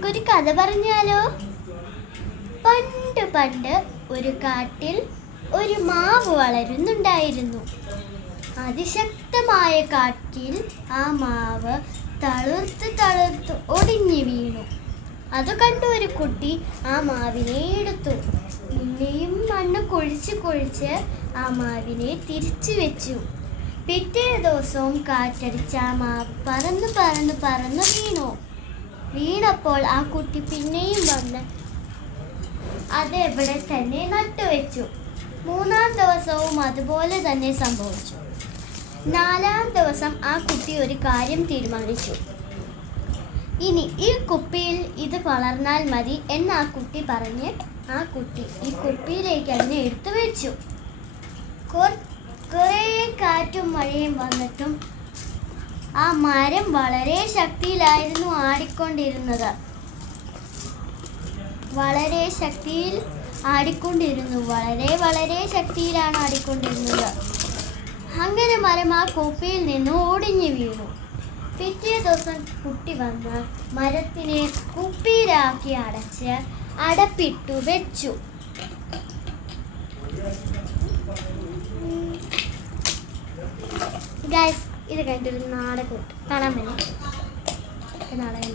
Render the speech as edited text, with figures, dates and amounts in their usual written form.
നമുക്കൊരു കഥ പറഞ്ഞാലോ? പണ്ട് പണ്ട് ഒരു കാട്ടിൽ ഒരു മാവ് വളരുന്നുണ്ടായിരുന്നു. അതിശക്തമായ കാറ്റിൽ ആ മാവ് തളിർത്ത് ഒടിഞ്ഞു വീണു. അത് കണ്ട ഒരു കുട്ടി ആ മാവിനെ എടുത്തു. പിന്നെയും മണ്ണ് കുഴിച്ച് ആ മാവിനെ തിരിച്ചു വെച്ചു. പിറ്റേ ദിവസവും കാറ്റടിച്ച ആ മാവ് പറന്ന് വീണപ്പോൾ ആ കുട്ടി പിന്നെയും വന്ന് അതെവിടെ തന്നെ നട്ടുവെച്ചു. മൂന്നാം ദിവസവും അതുപോലെ തന്നെ സംഭവിച്ചു. നാലാം ദിവസം ആ കുട്ടി ഒരു കാര്യം തീരുമാനിച്ചു. ഇനി ഈ കുപ്പിയിൽ ഇത് വളർന്നാൽ മതി എന്ന് ആ കുട്ടി പറഞ്ഞ് ആ കുട്ടി ഈ കുപ്പിയിലേക്ക് അതിനെ എടുത്തു വെച്ചു. കുറേ കാറ്റും മഴയും വന്നിട്ടും ആ മരം വളരെ ശക്തിയിലായിരുന്നു ആടിക്കൊണ്ടിരുന്നത്. വളരെ ശക്തിയിലാണ് ആടിക്കൊണ്ടിരുന്നത്. അങ്ങനെ മരം ആ കുപ്പിയിൽ നിന്ന് ഒടിഞ്ഞു വീണു. പിറ്റേ ദിവസം കുട്ടി വന്ന് മരത്തിനെ കുപ്പിയിലാക്കി അടപ്പിട്ടു വെച്ചു. ഗൈസ്, ഇത് കഴിഞ്ഞിട്ടൊരു നാടകം കാണാൻ വേണ്ടി നാടകം